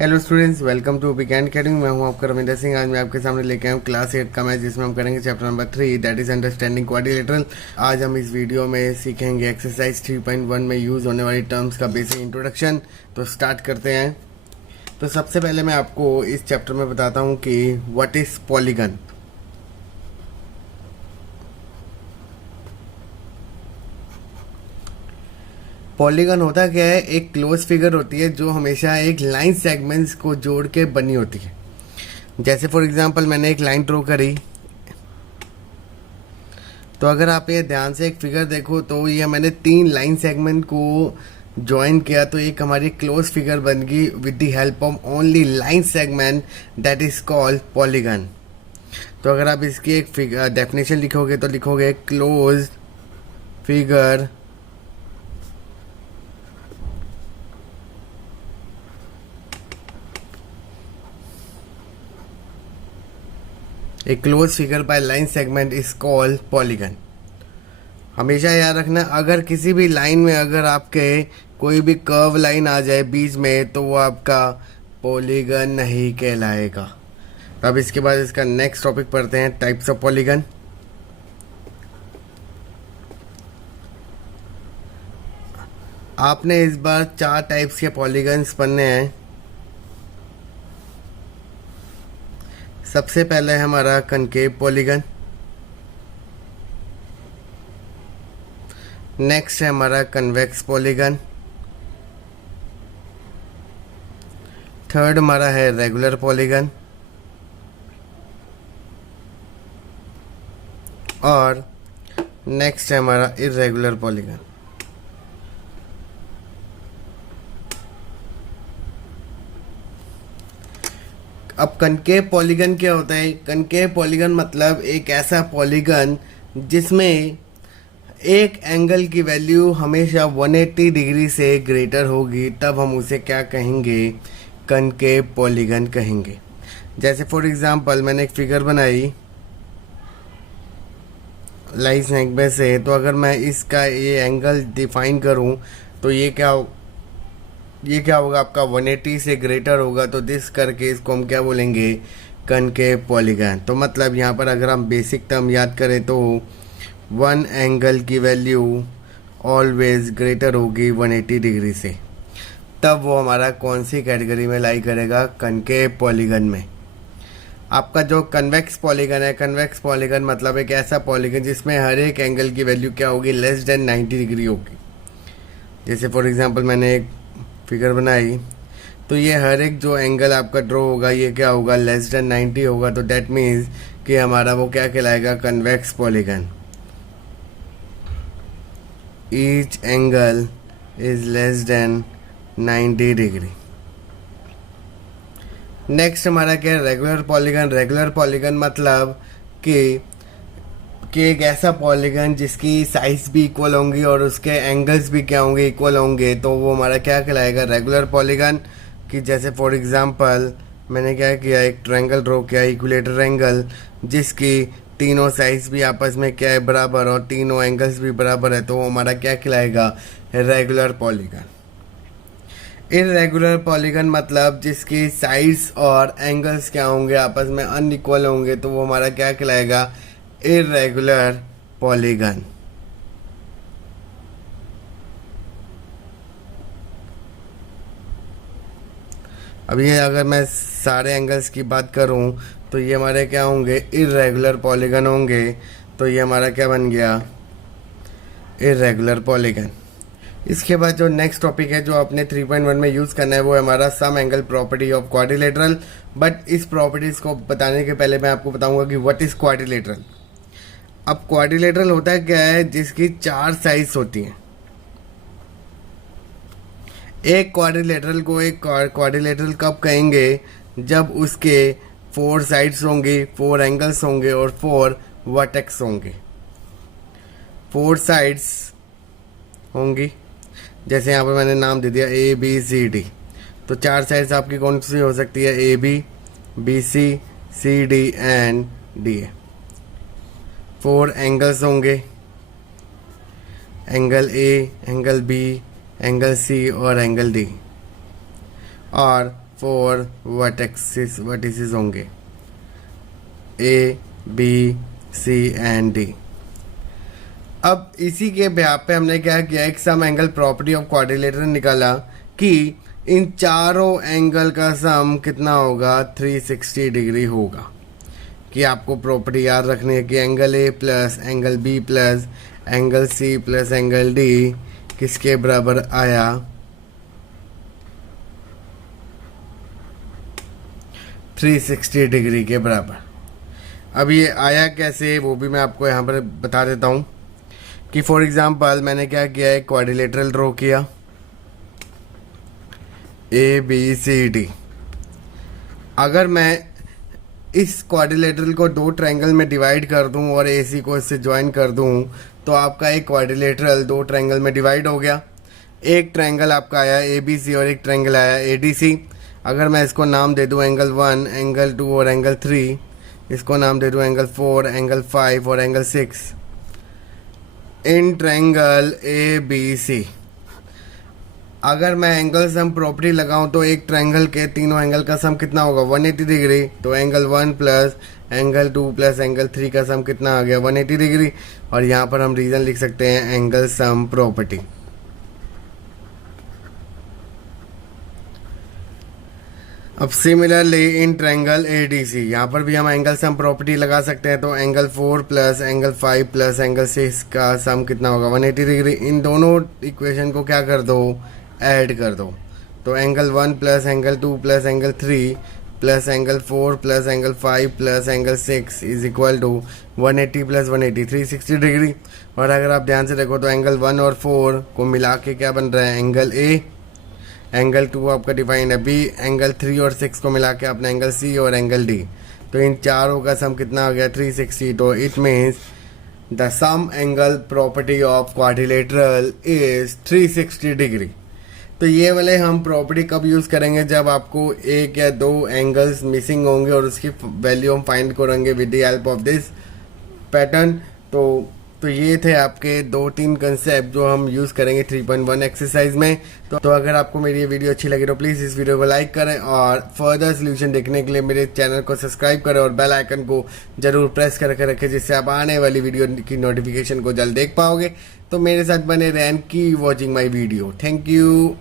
Hello students, welcome to weekend academy. मैं हूं आपका रविंदर सिंह। आज मैं आपके सामने लेके आया हूं क्लास 8 का मैथ, जिसमें हम करेंगे chapter number 3, that is understanding quadrilateral. आज हम इस वीडियो में सीखेंगे एक्सरसाइज 3.1 में यूज होने वाली टर्म्स का बेसिक इंट्रोडक्शन। तो स्टार्ट करते हैं। तो सबसे पहले मैं आपको इस चैप्टर में बताता हूँ कि व्हाट इज पॉलीगन। पॉलीगन होता क्या है? एक क्लोज फिगर होती है जो हमेशा एक लाइन सेगमेंट्स को जोड़ के बनी होती है। जैसे फॉर एग्जांपल मैंने एक लाइन ड्रॉ करी, तो अगर आप ये ध्यान से एक फिगर देखो तो ये मैंने 3 लाइन सेगमेंट को ज्वाइन किया, तो एक हमारी क्लोज फिगर बन गई with the help of only line segment, that is called polygon. तो अगर आप इसकी एक डेफिनेशन लिखोगे तो लिखोगे close figure A close figure by line segment is called polygon. हमेशा याद रखना, अगर किसी भी लाइन में अगर आपके कोई भी कर्व लाइन आ जाए बीच में तो वो आपका पॉलीगन नहीं कहलाएगा। अब इसके बाद इसका नेक्स्ट टॉपिक पढ़ते हैं, टाइप्स ऑफ पॉलीगन। आपने इस बार 4 टाइप्स के पॉलीगन्स पढ़ने हैं। सबसे पहले हमारा कनकेव पॉलीगन, नेक्स्ट है हमारा कन्वेक्स पॉलीगन, थर्ड हमारा है रेगुलर पॉलीगन, और नेक्स्ट है हमारा इर्रेगुलर पॉलीगन। अब कनकेव पॉलीगन क्या होता है? कनकेव पॉलीगन मतलब एक ऐसा पॉलीगन जिसमें एक एंगल की वैल्यू हमेशा 180 डिग्री से ग्रेटर होगी, तब हम उसे क्या कहेंगे? कनकेव पॉलीगन कहेंगे। जैसे फॉर एग्जांपल मैंने एक फिगर बनाई लाइन सेगमेंट से, तो अगर मैं इसका ये एंगल डिफाइन करूं तो ये क्या होगा? आपका 180 से ग्रेटर होगा, तो दिस करके इसको हम क्या बोलेंगे? Concave polygon. तो मतलब यहाँ पर अगर हम बेसिक टर्म याद करें तो वन एंगल की वैल्यू ऑलवेज ग्रेटर होगी 180 डिग्री से, तब वो हमारा कौन सी कैटेगरी में लाई करेगा? कनकेव पॉलीगन में। आपका जो कन्वेक्स पॉलीगन है, कन्वेक्स पॉलीगन मतलब एक ऐसा पॉलीगन जिसमें हर एक एंगल की वैल्यू क्या होगी? लेस देन 90 डिग्री होगी। जैसे फॉर एग्जांपल मैंने एक फिगर बनाई, तो ये हर एक जो एंगल आपका ड्रॉ होगा ये क्या होगा? लेस देन 90 होगा। तो दैट मीन्स कि हमारा वो क्या कहलाएगा? Convex polygon. Each angle is less than 90 degree. Next हमारा क्या है? Regular polygon. रेगुलर पॉलीगन मतलब कि एक ऐसा पॉलीगन जिसकी साइज भी इक्वल होंगी और उसके एंगल्स भी क्या होंगे? इक्वल होंगे, तो वो हमारा क्या कहलाएगा? Regular polygon. कि जैसे फॉर एग्जांपल मैंने क्या किया, एक ट्रायंगल ड्रॉ किया, इक्विलेटरल एंगल, जिसकी तीनों साइज भी आपस में क्या है? बराबर, और तीनों एंगल्स भी बराबर है, तो वो हमारा क्या कहलाएगा? Regular polygon. इर्रेगुलर पॉलीगन मतलब जिसकी साइड्स और एंगल्स क्या होंगे? आपस में अनइक्वल होंगे, तो वो हमारा क्या कहलाएगा? Irregular polygon. अब ये अगर मैं सारे एंगल्स की बात करूं तो ये हमारे क्या होंगे? इर्रेगुलर पॉलीगन होंगे। तो ये हमारा क्या बन गया? Irregular polygon. इसके बाद जो नेक्स्ट टॉपिक है जो आपने 3.1 में यूज़ करना है वो है हमारा sum angle property of quadrilateral. But इस प्रॉपर्टीज़ को बताने के पहले मैं आपको बताऊंगा कि व्हाट इज़ क्वाड्रिलेटरल। अब क्वाड्रिलेटरल होता है क्या है? जिसकी 4 साइड्स होती हैं। एक क्वाड्रिलेटरल को एक क्वाड्रिलेटरल कब कहेंगे? जब उसके 4 साइड्स होंगी, 4 एंगल्स होंगे और 4 वर्टेक्स होंगे। 4 साइड्स होंगी, जैसे यहाँ पर मैंने नाम दे दिया ABCD। तो 4 साइड्स आपकी कौन सी हो सकती है? AB, BC, CD and DA। 4 angles होंगे, angle A, angle B, angle C और एंगल D। और 4 वर्टिसेस होंगे, A B C and D. अब इसी के बेहाव पे हमने क्या किया, एक sum angle property of quadrilateral निकाला कि इन चारों एंगल का सम कितना होगा, 360 डिग्री होगा। कि आपको प्रॉपर्टी याद रखनी है कि angle A plus angle B plus angle C plus angle D किसके बराबर आया, 360 डिग्री के बराबर। अब ये आया कैसे वो भी मैं आपको यहाँ पर बता देता हूँ कि फॉर एग्जांपल मैंने क्या किया, एक क्वाड्रिलेटरल ड्रॉ किया ए बी सी डी। अगर मैं इस क्वाड्रिलेटरल को दो ट्रायंगल में डिवाइड कर दूं और ए सी को इससे ज्वाइन कर दूं तो आपका एक क्वाड्रिलेटरल दो ट्रायंगल में डिवाइड हो गया। एक ट्रायंगल आपका आया ए बी सी और एक ट्रायंगल आया ए डी सी। अगर मैं इसको नाम दे दूं एंगल 1, एंगल 2 और एंगल 3, इसको नाम दे दूं एंगल 4, एंगल 5 और angle 6, in triangle A B C अगर मैं एंगल सम प्रॉपर्टी लगाऊं तो एक ट्रायंगल के तीनों एंगल का सम कितना होगा, 180 डिग्री। तो angle 1 plus angle 2 plus angle 3 का सम कितना आ गया, 180 डिग्री। और यहाँ पर हम रीजन लिख सकते हैं एंगल सम प्रॉपर्टी। अब similarly in triangle A D C यहाँ पर भी हम एंगल सम प्रॉपर्टी लगा सकते हैं। तो angle 4 plus angle 5 plus angle 6 का सम कितना होगा, 180 डिग्री। इन दोनों इक्वेशन को क्या कर दो, ऐड कर दो। तो angle 1 plus angle 2 plus angle 3 plus angle 4 plus angle 5 plus angle 6 is equal to 180 plus 180 360 degree. और अगर आप ध्यान से देखो तो एंगल 1 और 4 को मिला के क्या बन रहा है, एंगल ए। एंगल 2 आपका डिफाइंड है बी। एंगल 3 और 6 को मिला के अपना एंगल सी और एंगल डी। तो इन चारों का सम कितना आ गया, 360। तो it means the sum angle property of quadrilateral is 360 degree. तो ये वाले हम प्रॉपर्टी कब यूज़ करेंगे, जब आपको एक या दो एंगल्स मिसिंग होंगे और उसकी वैल्यू हम फाइंड करेंगे with the help of this pattern. तो ये थे आपके 2-3 कंसेप्ट जो हम यूज़ करेंगे 3.1 एक्सरसाइज में। तो अगर आपको मेरी ये वीडियो अच्छी लगी तो प्लीज़ इस वीडियो को लाइक करें और फर्दर सोल्यूशन देखने के लिए मेरे चैनल को सब्सक्राइब करें और बेल आइकन को जरूर प्रेस करके रखें, जिससे आप आने वाली वीडियो की नोटिफिकेशन को जल्द देख पाओगे। तो मेरे साथ बने रहें, keep watching my video. Thank you.